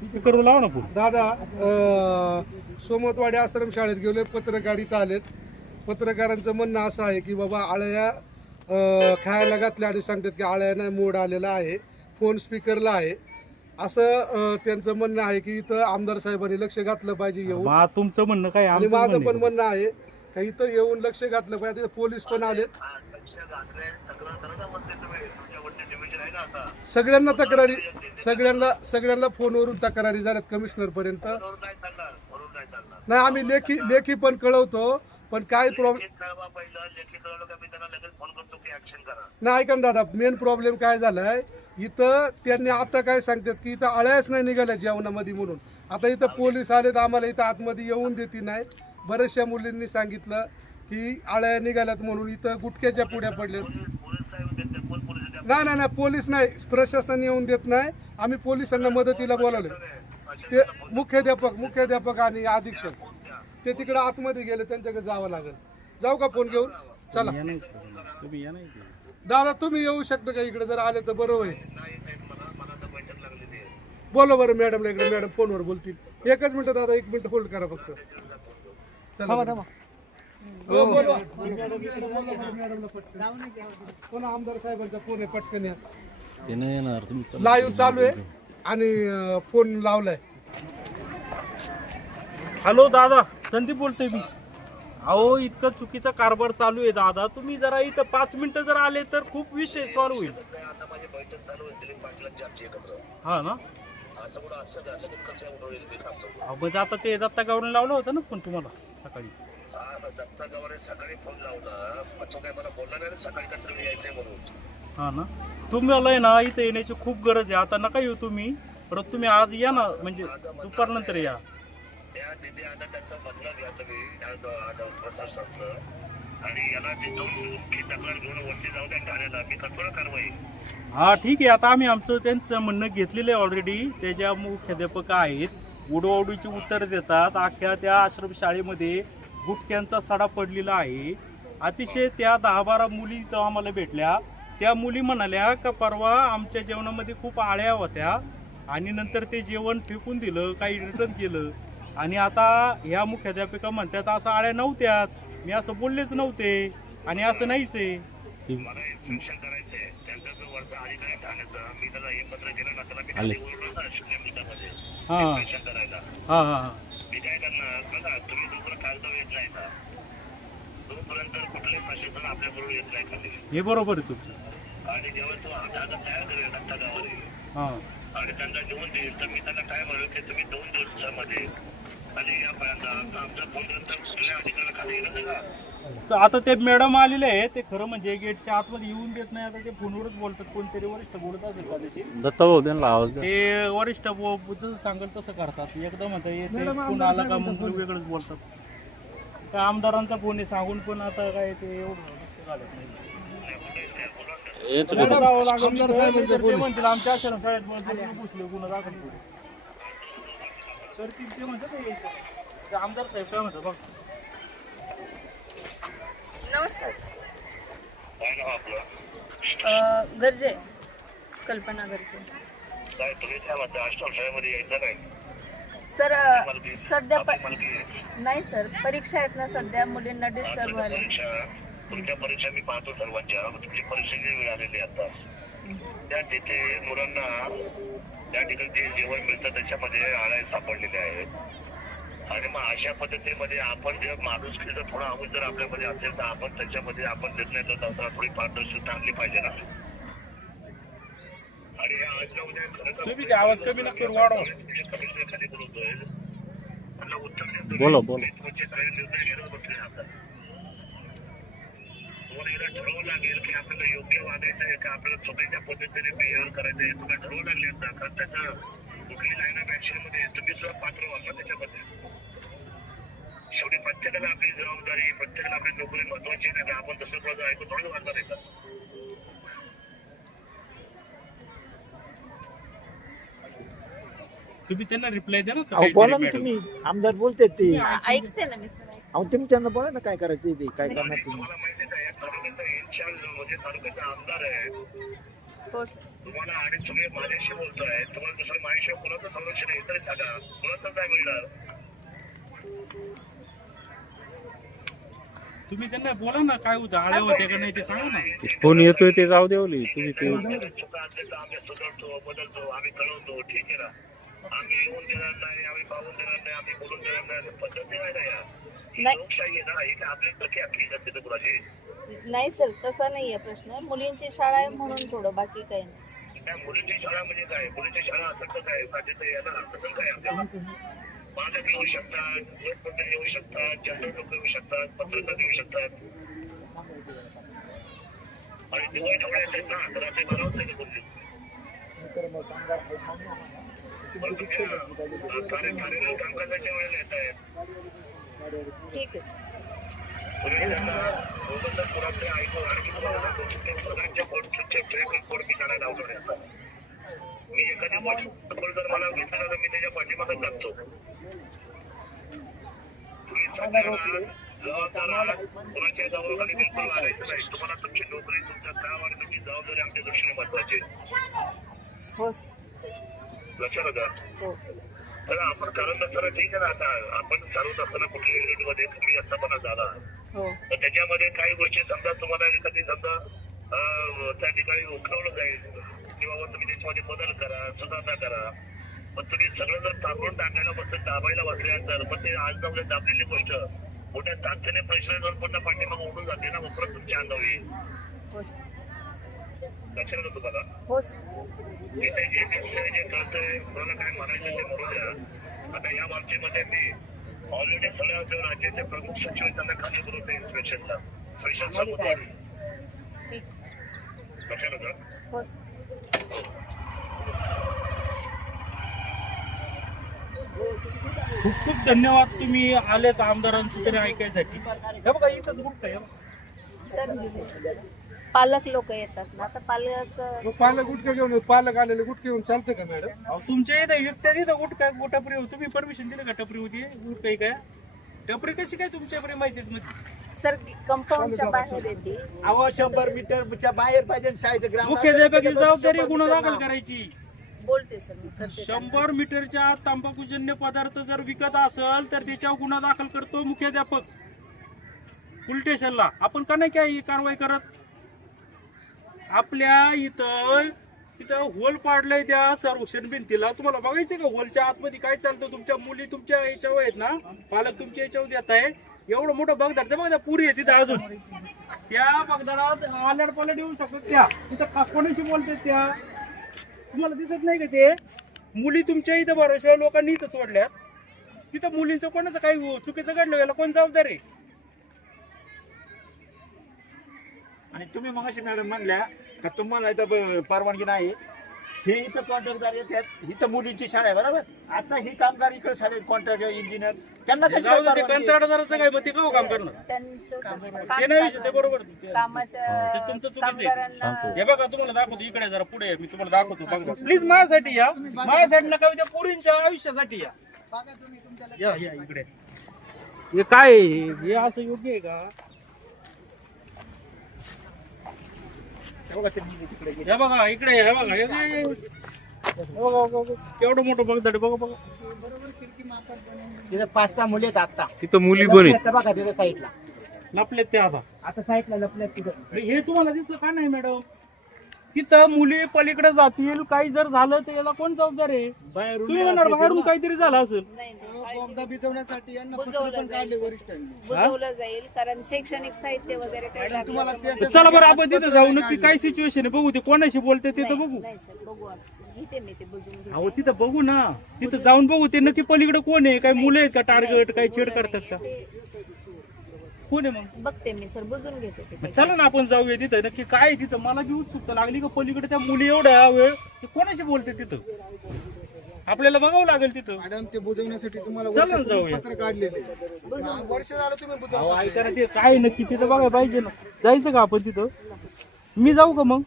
Speaker लावा ना phone दादा सोमतवाडी आश्रम शाळेत गेले पत्रकार इथं आलेत. पत्रकारांचं म्हणणं असं आहे की बाबा आळ्या खायला घातल्या आणि सांगतात की आळ्यानं मोड आलेला आहे फोन स्पीकरला आहे. असं त्यांचं म्हणणं आहे की इथं आमदार साहेबांनी लक्ष घातलं पाहिजे येऊन. तुमचं म्हणणं काय? आणि आमचं माझं पण म्हणणं आहे. म्हणणं आहे का इथं येऊन लक्ष घातलं पाहिजे पोलीस पण आलेत. सगळ्यांना तक्रारी सगळ्यांना सगळ्यांना फोनवरून तक्रारी झाल्यात कमिशनर पर्यंत. नाही आम्ही लेखी लेखी पण कळवतो पण काय प्रॉब्लेम नाही ऐका दादा मेन प्रॉब्लेम काय झालाय इथं त्यांनी आता काय सांगतात की इथं आळ्याच नाही निघाल्या जेवणामध्ये म्हणून. आता इथं पोलीस आलेत आम्हाला इथं आतमध्ये येऊन देते नाही. बऱ्याचशा मुलींनी सांगितलं की आळ्या निघाल्यात म्हणून इथं गुटख्याच्या पुढ्या देते नाही? नाही नाही पोलीस नाही. प्रशासन येऊन देत नाही. आम्ही पोलिसांना मदतीला बोलावले ते मुख्याध्यापक मुख्याध्यापक आणि अधीक्षक. ते तिकडे आतमध्ये गेले त्यांच्याकडे जावं लागेल. जाऊ का फोन घेऊन? चला. दादा तुम्ही येऊ शकता का इकडे? जर आले तर बरं होईल. नाही साहेब मला मला आता बैठक लागलेली आहे. बोला बरं मॅडमला इकडे. मॅडम फोनवर बोलतील. एकच मिनिट दादा एक मिनिट होल्ड करा फक्त. चला. कोण आमदार साहेबांचा फोन आहे पटकन या. ते नाही येणार तुम्ही लाईव्ह चालू आहे. आणि अं, फोन लावलाय. हॅलो दादा. संदीप बोलतोय मी. अहो इतकं चुकीचा कारभार चालू आहे दादा. तुम्ही जरा इथं पाच मिनिटं जर आले तर खूप विषय सॉल्व्ह होईल. नाही, आता माझी बैठक चालू आहे दिलीप पाटलांची आमची एकत्र हा ना? असं कुठं असं झालं की कसं होईल मी काम समजून अहो, म्हणजे आता ते दत्ता गावरून लावलं होतं ना फोन तुम्हाला सकाळी. हा दत्ता सकाळी फोन लावला. तो काय मला बोलला नाही रे, सकाळी यायचंय म्हणून. हा ना. तुम्हाला आहे ना इथं येण्याची खूप गरज आहे. आता नका येऊ तुम्ही. परत तुम्ही आज या ना म्हणजे दुपारनंतर या. त्या तिथे आता त्यांचं बदला घ्या तुम्ही त्या द- द- प्रशासनाचं. आणि याला तिथून ही तक्रार घेऊन वरती जाऊ द्या ठाण्याला. मी करतो ना कारवाई. हा ठीक आहे. आता आम्ही आमचं त्यांचं म्हणणं घेतलेलं आहे ऑलरेडी त्याच्या मुख्याध्यापक आहेत. उडवाउडीची उत्तर देतात. अख्ख्या त्या आश्रम शाळेमध्ये गुटक्यांचा सडा पडलेला आहे. अतिशय त्या दहा बारा मुली इथं आम्हाला भेटल्या. त्या मुली म्हणाल्या का परवा आमच्या जेवणामध्ये खूप आळ्या होत्या आणि नंतर ते जेवण फेकून दिलं काही रिटर्न केलं. आणि आता ह्या मुख्याध्यापिका म्हणतात असं आळ्या नव्हत्याच. मी असं बोललेच नव्हते आणि असं नाहीच आहे. मला इन्स्ट्रक्शन करायचंय त्यांचा जो वरचा अधिकारी ठाण्याचा मी त्याला हे पत्र दिलं ना त्याला मी खाली बोललो ना शून्य मिनिटामध्ये. हा. करायला हा हा. बघा तुम्ही जोपर्यंत कागद येत नाही ना तोपर्यंत कुठलंही प्रशासन आपल्याबरोबर येत नाही खाली. हे बरोबर आहे तुमचं. आणि जेव्हा तो हा कागद तयार करेल दत्ता गावाने हा. आणि त्यांना देऊन देईल तर मी त्यांना काय म्हणेल की तुम्ही दोन दिवसामध्ये खाली या पर्यंत आमचा फोन नंतर कुठल्या अधिकाऱ्याला खाली येणं का तर आता ते मॅडम आलेले आहे ते खरं म्हणजे गेटच्या आतमध्ये येऊन देत नाही आता ते फोनवरच बोलतात कोणतरी वरिष्ठ बोलत असेल का त्याचे दत्ता भाऊ त्यांना आवाज द्या. ते वरिष्ठ बो- जसं सांगेल तसं करतात. एकदा म्हणतात "ये ते फोन आला का? मग वेगळंच बोलतात. त्या आमदारांचा फोन आहे सांगून पण आता काय ते एवढं लक्ष घालत नाही. हेच बोलायला जावं लागेल. ते म्हणतील आमच्या आश्रम शाळेत बोलतो घुसले गुन्हा दाखल करू. तर ती ते म्हणतात ना. ते आमदार साहेब काय म्हणतात बघ. नमस्कार सर. गर्जे कल्पना गर्जे. सर सध्या. नाही सर परीक्षा आहेत ना सध्या मुलींना डिस्टर्ब व्हायला. परीक्षा तुमच्या परीक्षा मी पाहतो सर्वांच्या तुमची परीक्षेची वेळ आलेली आता? त्या तिथे मुलांना त्या ठिकाणी जे जेवण मिळतं त्याच्यामध्ये आळ्या सापडलेल्या आहेत. आणि मग अशा पद्धतीमध्ये आपण जे माणुसकीचा थोडा आवाज जर आपल्यामध्ये असेल तर आपण त्याच्यामध्ये आपण निर्णय करत असताना थोडी पारदर्शकता आणली पाहिजे ना आणि हे आज ना उद्या खरं तर तुम्ही आवाज कमी कमिशनर खाली बोलतोय त्यांना उत्तर द्या तुम्ही. बोला, बोला. तुम्ही तुमचे काही निर्णय घेण्यास बसले आता तुम्हाला एकदा ठरवावं लागेल की आपल्याला योग्य वागायचं आहे का आपल्याला चुकीच्या पद्धतीने बिहेव्ह करायचं आहे तुम्हाला ठरवावं लागले एकदा कारण त्याचा कुठली लाईन ऑफ ऍक्शनमध्ये तुम्ही सुद्धा पात्र व्हाल ना त्याच्यामध्ये? शेवटी प्रत्येकाला आपली जबाबदारी प्रत्येकाला आपली नोकरी महत्वाची नाही का आपण दुसरं कोणाचं ऐकून थोडंच वाढणार आहे का तुम्ही त्यांना रिप्लाय द्या ना अहो बोला ना तुम्ही. आमदार बोलते ते. ऐकते ना मी सर ऐकते. अहो तुम्ही त्यांना बोला ना काय करायचं ते काय करणार तुम्ही? तुम्हाला माहिती आहे का या तालुक्याचा इन्चार्ज म्हणजे तालुक्याचा आमदार आहे. हो तुम्हाला आणि तुम्ही माझ्याशी बोलताय तुम्हाला दुसरं माझ्याशिवाय कुणाचं संरक्षण आहे? तरी सांगा. कुणाचं काय मिळणार तुम्ही त्यांना बोला ना काय होतं? आळे होते का नाही ते सांगा ना. फोन येतोय ते जाऊ देवली तुम्ही ते आमच्याकडे चुका असेल तर आम्ही सुधारतो बदलतो आम्ही कळवतो. ठीक आहे ना? आम्ही येऊन देणार नाही आम्ही पाहून देणार नाही आम्ही बोलून देणार नाही. असं पद्धती आहे ना या. ही नाही. लोकशाही आहे ना ही काय आपली नक्की अख्खी करते तर कुणाची नाही सर तसा नाहीये प्रश्न. मुलींची शाळा आहे म्हणून थोडं बाकी काही नाही. काय मुलींची शाळा म्हणजे काय? मुलींची शाळा तर काय का तिथे येणार असेल काय आपल्याला. पालक येऊ शकतात लोकप्रतिनिधी येऊ शकतात जनरल लोक येऊ शकतात पत्रकार येऊ शकतात. आणि दिवाळी येतात ना तर रात्री बारा वाजता मुलगी पण तुमच्या कार्य कार्यरत कामकाजाच्या वेळेला येत आहेत ठीक आहे तुम्ही त्यांना दोघंच कुणाचं ऐकून आणि मी तुम्हाला सांगतो सगळ्यांच्या ट्रॅक मी काढायला लावणार आता. मी एखादी गोष्ट जर मला घेतला तर मी त्याच्या पाठीमागे जबाबदार कुणाच्या दबावाखाली बिलकुल वागायचं नाही. तुम्हाला तुमची नोकरी तुमचं काम आणि तुमची जबाबदारी आमच्या दृष्टीने महत्वाची. हो लक्षात हो. तर आपण कारण नसताना ठीक आहे ना आता आपण चालवत असताना कुठल्या युनिटमध्ये कमी जास्तपणा झाला तर त्याच्यामध्ये काही गोष्टी समजा तुम्हाला एखादी समजा त्या ठिकाणी उठवलं जाईल की बाबा तुम्ही त्याच्यामध्ये बदल करा सुधारणा करा. पण तुम्ही सगळं जर टाकून टाकायला बसलं दाबायला बसल्यानंतर मग ते आज उद्या दाबलेली गोष्ट मोठ्या ताकदीने पैसे जाऊन पुन्हा पाठीमागे उडून जाते ना मग परत तुमच्या अंगावर येईल. हो लक्षात तुम्हाला? हो तिथे जे दिसतंय जे कळतंय कोणाला काय म्हणायचं ते म्हणू द्या. आता या बाबतीमध्ये मी ऑलरेडी सगळ्या जो राज्याचे प्रमुख सचिव आहेत त्यांना खाली बोलवतो इन्स्पेक्शनला स्पेशल लक्षात हो सर. खूप खूप धन्यवाद तुम्ही आलेत आमदारांचं तरी ऐकायसाठी. हे बघा इथंच गुप्त आहे सर पालक लोक येतात ना आता पालक मग पालक गुटखा घेऊन येऊ. पालक आलेले गुटखे घेऊन चालते का मॅडम? अहो, तुमच्या इथं युक्त्या तिथं गुटखा गोटापरी होती. तुम्ही परमिशन दिलं का टपरी होती? गुटखाई काय टपरी कशी काय तुमच्या प्रेमायचीच मध्ये सर कंपाऊंडच्या बाहेर येते. अहो शंभर मीटरच्या बाहेर पाहिजे शाळेचं ग्राउंड मुख्याध्यापकाची जबाबदारी गुन्हा दाखल करायची. बोलते सर मी करते शंभर मीटरच्या आत तंबाखूजन्य पदार्थ जर विकत असेल तर त्याच्यावर गुन्हा दाखल करतो मुख्याध्यापक. पोलीस स्टेशनला आपण का नाही काय कारवाई करत? आपल्या इथं तिथं होल पाडलंय त्या संरक्षण भिंतीला. तुम्हाला बघायचं का होलच्या आतमध्ये काय चालतं? तुमच्या मुली तुमच्या याच्यावर आहेत ना? पालक तुमच्या याच्यावर येत आहे. एवढं मोठं बगदाड ते बघा पुरी आहे तिथं अजून. त्या बगदाडात आल्याड पलट येऊ शकतात त्या. तिथं कोणाशी बोलतात त्या? तुम्हाला दिसत नाही का ते? मुली तुमच्या इथं भरोश्यावर लोकांनी इथं सोडल्यात. तिथं मुलींचं कोणाचं काही चुकीचं घडलं याला कोण जबाबदार आहे? आणि तुम्ही मग मॅडम म्हणल्या का तुम्हाला इथं परवानगी नाही. हे इथं कॉन्ट्रॅक्टदार येतात इथं मुलींची शाळा आहे बरोबर? आता ही कामगार इकडे झाले कॉन्ट्रॅक्टर इंजिनियर त्यांना जाऊ दे, ते? कंत्राटदाराचं काय मग ते का काम करणार त्यांचं ते नाही विषय ते बरोबर. ते तुमचं चुकीचं आहे. कामगारांना हे बघा तुम्हाला दाखवतो इकडे जरा पुढे मी तुम्हाला दाखवतो बघा. प्लीज माझ्यासाठी या. माझ्यासाठी नका उद्या पुरींच्या आयुष्यासाठी या. या या इकडे. हे काय आहे? हे असं योग्य आहे का? हे बघा. हे बघा इकडे हे बघा हे काय? हे बघा, बघा, बघा. केवढं मोठं बघताय बघा बघा तिथं पाच सहा मुली आहेत आता तिथं मुली पण आहेत बघा तिथं साईडला लपलेत ते आता आता साईडला लपल्यात तिथं हे तुम्हाला दिसलं का नाही मॅडम तिथं मुली पलीकडे जातील काही जर झालं तर याला कोण जबाबदार आहे? तुम्ही म्हणणार बाहेरून काहीतरी झालं असेल. नाही नाही, बोगदा भिजवण्यासाठी यांना पत्र बुजवलं पण काढले जाईल, सर. वरिष्ठांनी. बुजवलं जाईल कारण शैक्षणिक साहित्य वगैरे काही लागलं तुम्हाला तर चला बरं आपण तिथं जाऊ नक्की काय सिच्युएशन आहे बघू ते कोणाशी बोलते ते तर नाही बघू. नाही, सर बघू आपण. घेते मी ते बुजून घेते. अहो तिथं बघू ना. तिथं जाऊन बघू ते नक्की पलीकडे कोण आहे? काय मुलं आहेत का? टार्गेट काय चेड करतात का? कोण आहे मग? बघते मी सर बुजून घेते ते मग चला ना आपण जाऊया तिथं. नक्की काय आहे तिथं? मला बी उत्सुकता लागली का पलीकडे त्या मुली एवढ्या वेळ ते कोणाशी बोलते तिथं? आपल्याला बघावं लागेल तिथं. मॅडम ते बुजवण्यासाठी तुम्हाला चला ना वरिष्ठांनी जाऊया. पत्र काढलेले वर्ष झालं तुम्ही बुजवता. अहो ऐका ना ते काय नक्की? तिथं बघायला पाहिजे ना. जायचं का आपण तिथं? मी जाऊ का मग?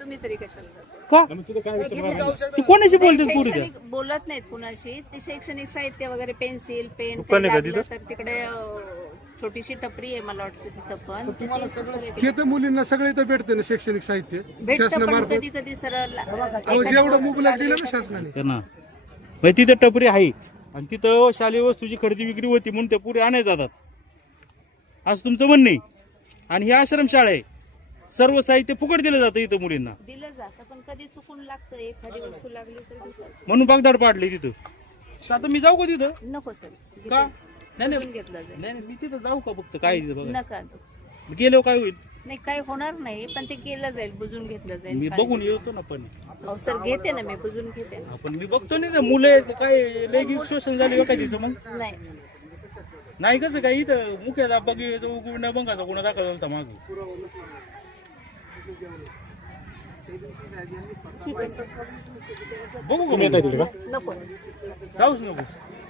तुम्ही तरी कशाला जाता? का? तुम्ही जाऊ शकता ती कोणाशी बोलते शैक्षणिक बोलत नाहीत कुणाशी. ते शैक्षणिक साहित्य वगैरे पेन्सिल पेन दुकान आहे का लागलं तर तिकडे अं, छोटीशी टपरी आहे मला वाटतं तिथं पण. तुम्हाला तिथे हे तर मुलींना सगळं इथं भेटते ना शैक्षणिक साहित्य. भेटतं पण शासनामार्फत. कधी कधी सरळ अहो जेवढं मुबलक दिलं ना शासनाने. का ना. म्हणजे तिथं टपरी आहे. आणि तिथं शालेय वस्तूची खरेदी विक्री होती म्हणून त्या पुढे आणाय जातात. असं तुमचं म्हणणं आहे. आणि ही आश्रमशाळा आहे. सर्व साहित्य फुकट दिलं जातं इथं मुलींना. दिलं जातं पण कधी चुकून लागतं एखादी वस्तू लागली तर घेतात. म्हणून बागदाड पाडले तिथं. आता मी जाऊ का तिथं? नको सर. का? नाही नाही. घेतलं जाईल नाही नाही, मी तिथं जाऊ का फक्त? काय आहे तिथं बघा. नका गेलो काय होईल? नाही काही होणार नाही पण ते केलं जाईल बुजून घेतलं जाईल. मी. बघून येतो ना पण. अहो सर घेते ना मी बुजून घेते. ना आपण मी बघतो नाही त्या मुलं आहेत, काय लैंगिक शोषण झाले का काय मग? नाही. नाही कसं काय इथं मुख्य बघी गुन्हा बंगाचा गुन्हा दाखल झाला मागे. ठीक आहे सर. बघू का मग? नको. जाऊच नको.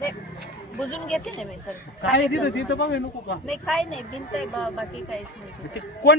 नाही बुजून घेते ना मी सर काय तिथं? तिथं बघा नको का? नाही काय नाही भिंत आहे बा- बाकी काहीच नाही. ते कोण